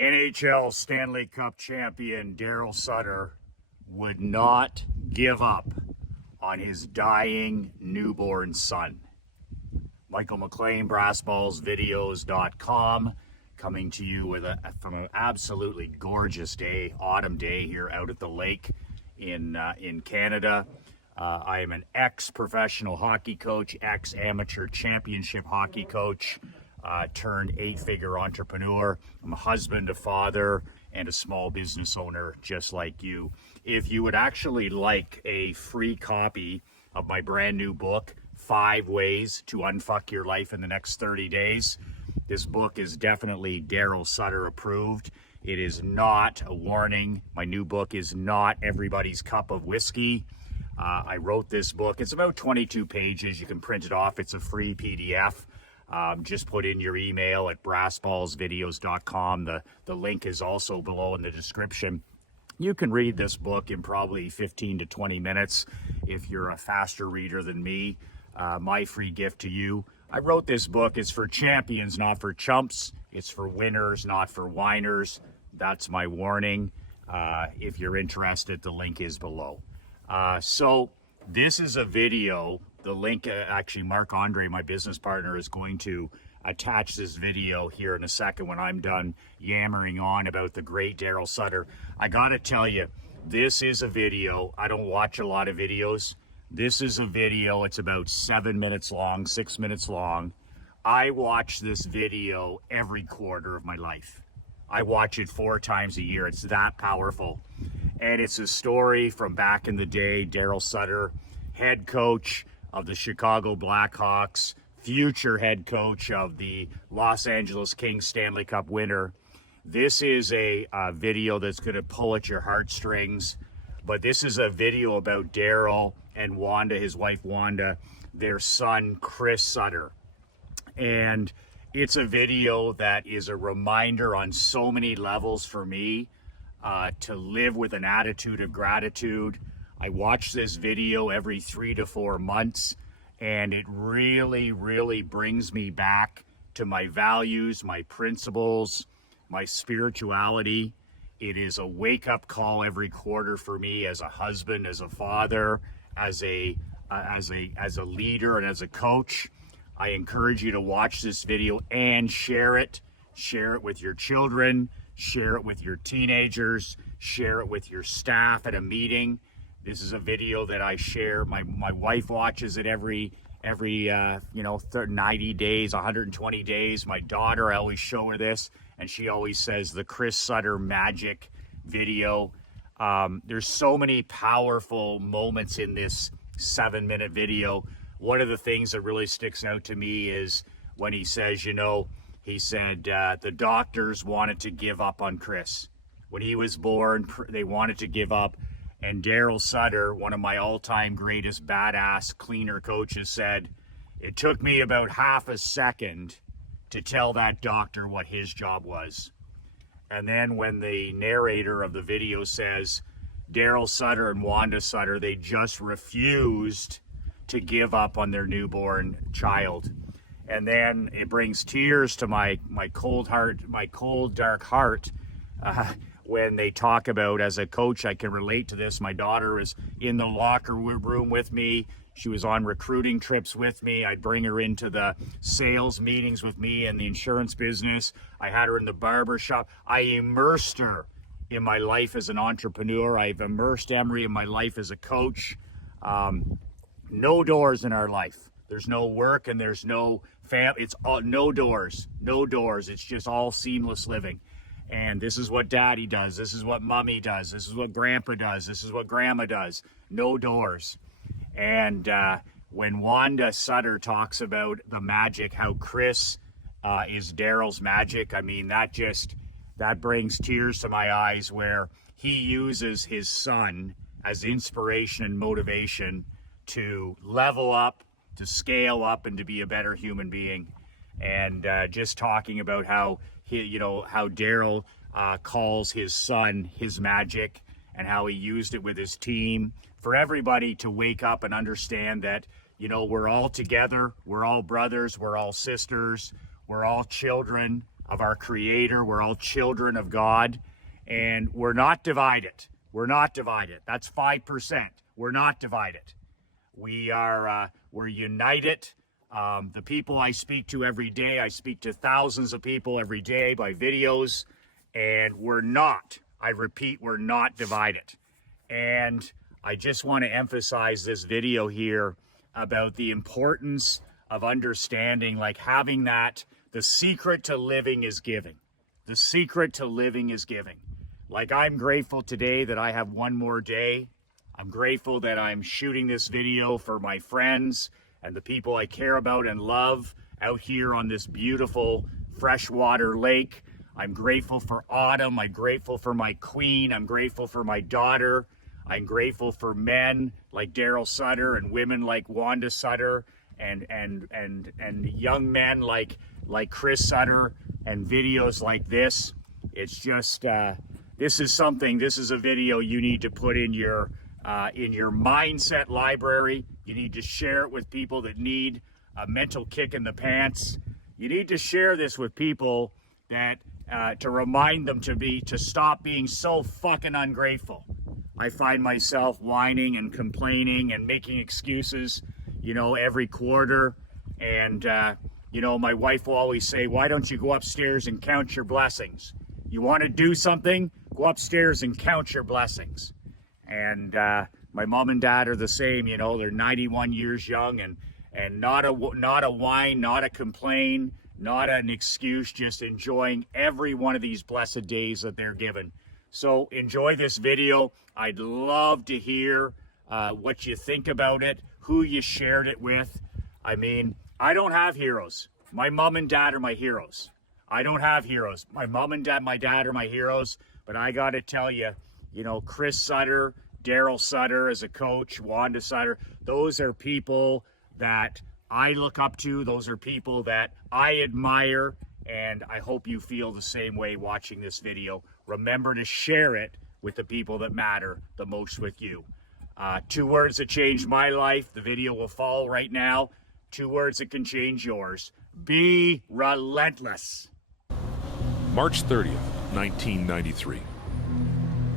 NHL Stanley Cup champion Daryl Sutter would not give up on his dying newborn son. Michael McLean, BrassBallsVideos.com, coming to you from an absolutely gorgeous day, autumn day here out at the lake in Canada. I am an ex-professional hockey coach, ex-amateur championship hockey coach, turned 8-figure entrepreneur. I'm a husband, a father, and a small business owner just like you. If you would actually like a free copy of my brand new book, 5 Ways to Unfuck Your Life in the Next 30 Days, this book is definitely Daryl Sutter approved. It is not a warning. My new book is not everybody's cup of whiskey. I wrote this book. It's about 22 pages. You can print it off. It's a free PDF. Just put in your email at BrassBallsVideos.com. The link is also below in the description. You can read this book in probably 15 to 20 minutes if you're a faster reader than me. My free gift to you. I wrote this book. It's for champions, not for chumps. It's for winners, not for whiners. That's my warning. If you're interested, the link is below. So this is a video. The link, actually, Mark Andre, my business partner, is going to attach this video here in a second when I'm done yammering on about the great Daryl Sutter. I gotta tell you, this is a video. I don't watch a lot of videos. This is a video. It's about 7 minutes long, 6 minutes long. I watch this video every quarter of my life. I watch it 4 times a year. It's that powerful. And it's a story from back in the day. Daryl Sutter, head coach of the Chicago Blackhawks, future head coach of the Los Angeles Kings Stanley Cup winner. This is a video that's going to pull at your heartstrings. But this is a video about Daryl and Wanda, his wife Wanda, their son Chris Sutter. And it's a video that is a reminder on so many levels for me to live with an attitude of gratitude. I watch this video every 3 to 4 months, and it really, really brings me back to my values, my principles, my spirituality. It is a wake-up call every quarter for me as a husband, as a father, as a leader, and as a coach. I encourage you to watch this video and share it. Share it with your children. Share it with your teenagers. Share it with your staff at a meeting. This is a video that I share. My wife watches it every 90 days, 120 days. My daughter, I always show her this, and she always says the Chris Sutter magic video. There's so many powerful moments in this 7-minute video. One of the things that really sticks out to me is when he says, he said the doctors wanted to give up on Chris. When he was born, they wanted to give up. And Daryl Sutter, one of my all-time greatest badass cleaner coaches, said, it took me about half a second to tell that doctor what his job was. And then when the narrator of the video says, Daryl Sutter and Wanda Sutter, they just refused to give up on their newborn child. And then it brings tears to my cold heart, my cold, dark heart, when they talk about, as a coach, I can relate to this. My daughter is in the locker room with me. She was on recruiting trips with me. I'd bring her into the sales meetings with me in the insurance business. I had her in the barber shop. I immersed her in my life as an entrepreneur. I've immersed Emery in my life as a coach. No doors in our life. There's no work and there's no family. It's all, no doors. It's just all seamless living. And this is what daddy does. This is what mommy does. This is what grandpa does. This is what grandma does. No doors. And when Wanda Sutter talks about the magic, how Chris is Daryl's magic, I mean, that brings tears to my eyes, where he uses his son as inspiration and motivation to level up, to scale up, and to be a better human being. And just talking about how how Daryl calls his son his magic, and how he used it with his team, for everybody to wake up and understand that, we're all together, we're all brothers, we're all sisters, we're all children. of our Creator. We're all children of God, and we're not divided. We're not divided. That's 5%. We're not divided. We're united. The people I speak to every day, I speak to thousands of people every day by videos, and we're not, I repeat, we're not divided. And I just want to emphasize this video here about the importance of understanding, like having that, the secret to living is giving. The secret to living is giving. Like, I'm grateful today that I have one more day. I'm grateful that I'm shooting this video for my friends and the people I care about and love out here on this beautiful freshwater lake. I'm grateful for autumn. I'm grateful for my queen. I'm grateful for my daughter. I'm grateful for men like Daryl Sutter and women like Wanda Sutter and young men like Chris Sutter and videos like this. It's just, this is a video you need to put in your mindset library. You need to share it with people that need a mental kick in the pants. You need to share this with people that, to remind them to stop being so fucking ungrateful. I find myself whining and complaining and making excuses, every quarter. And, my wife will always say, why don't you go upstairs and count your blessings? You want to do something? Go upstairs and count your blessings. And my mom and dad are the same, they're 91 years young and not a whine, not a complain, not an excuse, just enjoying every one of these blessed days that they're given. So enjoy this video. I'd love to hear what you think about it, who you shared it with. I mean, I don't have heroes. My mom and dad are my heroes. I don't have heroes. My mom and my dad are my heroes, but I got to tell you, Chris Sutter, Daryl Sutter as a coach, Wanda Sutter, those are people that I look up to. Those are people that I admire, and I hope you feel the same way watching this video. Remember to share it with the people that matter the most with you. 2 words that changed my life. The video will follow right now. 2 words that can change yours. Be relentless. March 30th, 1993.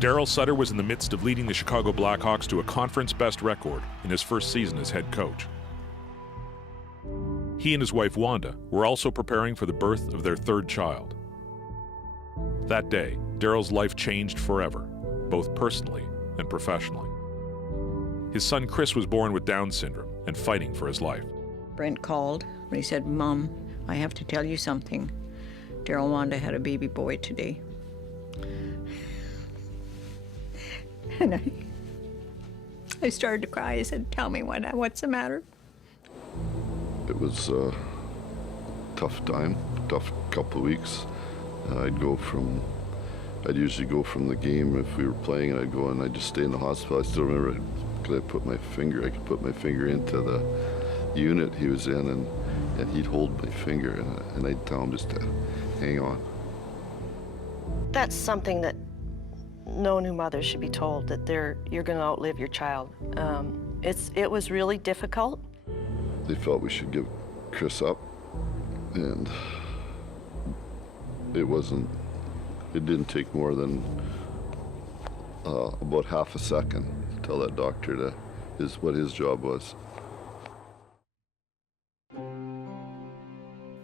Daryl Sutter was in the midst of leading the Chicago Blackhawks to a conference-best record in his first season as head coach. He and his wife Wanda were also preparing for the birth of their 3rd child. That day, Daryl's life changed forever, both personally and professionally. His son Chris was born with Down syndrome and fighting for his life. Brent called and he said, Mom, I have to tell you something. Daryl Wanda had a baby boy today. And I started to cry. I said, tell me what's the matter? It was a tough time, tough couple of weeks. I'd usually go from the game if we were playing, and I'd go and I'd just stay in the hospital. I still remember I could put my finger into the unit he was in, and he'd hold my finger, and I'd tell him just to hang on. That's something that no new mother should be told, that you're going to outlive your child. It was really difficult. They felt we should give Chris up, and it didn't take more than about half a second to tell that doctor what his job was.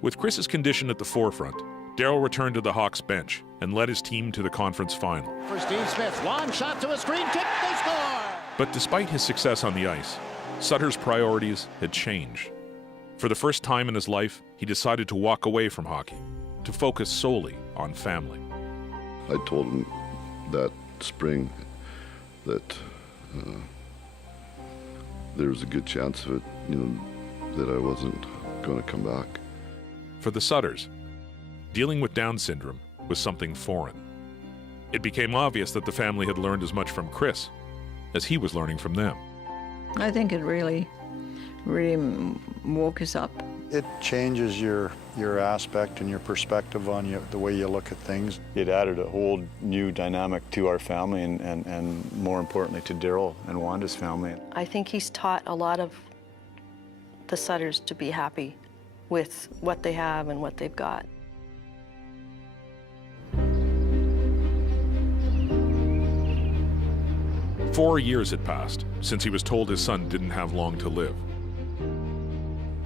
With Chris's condition at the forefront, Daryl returned to the Hawks bench and led his team to the conference final. For Steve Smith, long shot to a screen kick, they score! But despite his success on the ice, Sutter's priorities had changed. For the first time in his life, he decided to walk away from hockey, to focus solely on family. I told him that spring that there was a good chance of it, that I wasn't going to come back. For the Sutters, dealing with Down syndrome was something foreign. It became obvious that the family had learned as much from Chris as he was learning from them. I think it really woke us up. It changes your aspect and your perspective on the way you look at things. It added a whole new dynamic to our family and more importantly to Daryl and Wanda's family. I think he's taught a lot of the Sutters to be happy with what they have and what they've got. 4 years had passed since he was told his son didn't have long to live.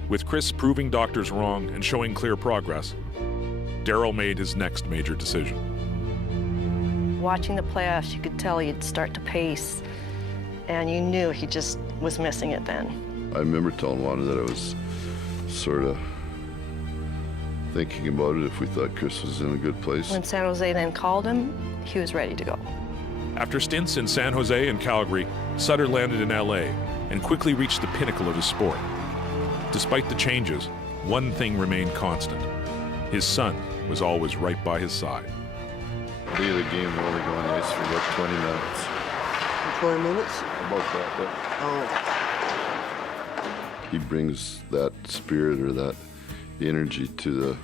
With Chris proving doctors wrong and showing clear progress, Darryl made his next major decision. Watching the playoffs, you could tell he'd start to pace, and you knew he just was missing it then. I remember telling Wanda that I was sort of thinking about it if we thought Chris was in a good place. When San Jose then called him, he was ready to go. After stints in San Jose and Calgary, Sutter landed in LA and quickly reached the pinnacle of his sport. Despite the changes, one thing remained constant. His son was always right by his side. Day of the game, we only go on the ice for about 20 minutes. 20 minutes? About that, Oh. He brings that spirit or that energy to the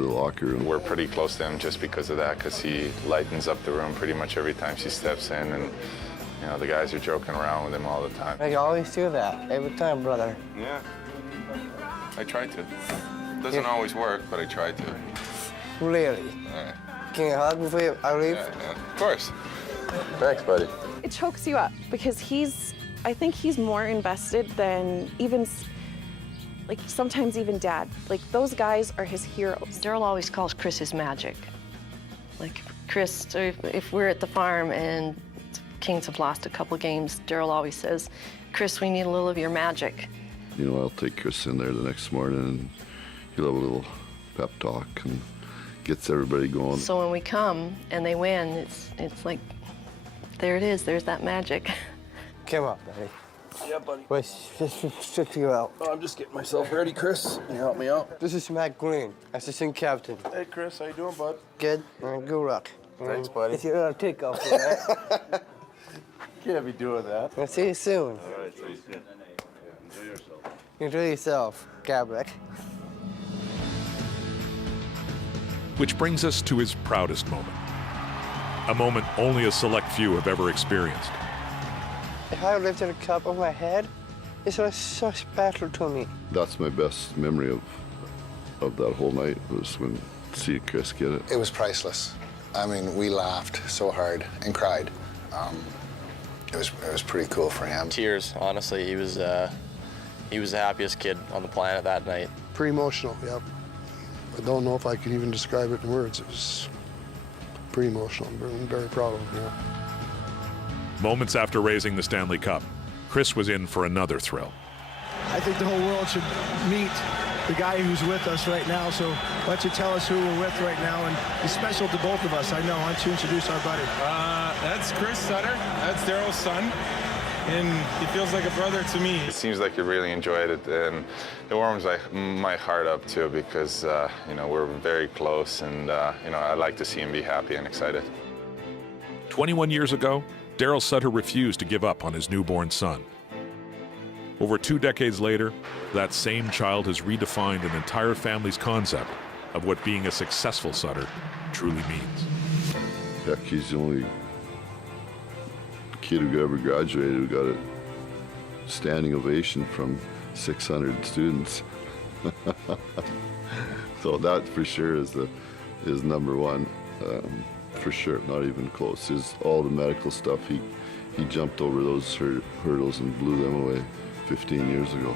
locker room. We're pretty close to him just because of that, because he lightens up the room pretty much every time he steps in, and you know, the guys are joking around with him all the time. I always do that, every time, brother. Yeah, I try to. Doesn't always work, but I try to. Really? Can you hug before I leave? Yeah, of course. Thanks, buddy. It chokes you up because I think he's more invested than even, like sometimes even Dad. Like those guys are his heroes. Darryl always calls Chris his magic. Like Chris, if we're at the farm and Kings have lost a couple games, Darryl always says, Chris, we need a little of your magic. You know, I'll take Chris in there the next morning and he'll have a little pep talk and gets everybody going. So when we come and they win, it's like, there it is, there's that magic. Come on, buddy. Yeah, buddy. Wait, just stick you out. Oh, I'm just getting myself ready, Chris. Can you help me out? This is Matt Green, assistant captain. Hey, Chris, how you doing, bud? Good? Good luck. Thanks, buddy. If you're gonna take off, all right? Can't be doing that. I'll see you soon. All right, sounds good. Enjoy yourself. Enjoy yourself, Gabrick. Which brings us to his proudest moment. A moment only a select few have ever experienced. If I lifted a cup on my head, it was so special to me. That's my best memory of that whole night, was when seeing Chris get it. It was priceless. I mean, we laughed so hard and cried. It was pretty cool for him. Tears, honestly. He was the happiest kid on the planet that night. Pretty emotional, yep. I don't know if I can even describe it in words. It was pretty emotional. I'm very proud of him, yeah. Moments after raising the Stanley Cup, Chris was in for another thrill. I think the whole world should meet the guy who's with us right now. So why don't you tell us who we're with right now? And he's special to both of us. I know. Why don't you introduce our buddy? That's Chris Sutter. That's Darryl's son. And he feels like a brother to me. It seems like you really enjoyed it, and it warms my heart up too, because you know, we're very close, and you know, I like to see him be happy and excited. 21 years ago, Darryl Sutter refused to give up on his newborn son. Over 2 decades later, that same child has redefined an entire family's concept of what being a successful Sutter truly means. Heck, he's the only kid who ever graduated who got a standing ovation from 600 students. So that for sure is number one, for sure, not even close. All the medical stuff, he jumped over those hurdles and blew them away 15 years ago.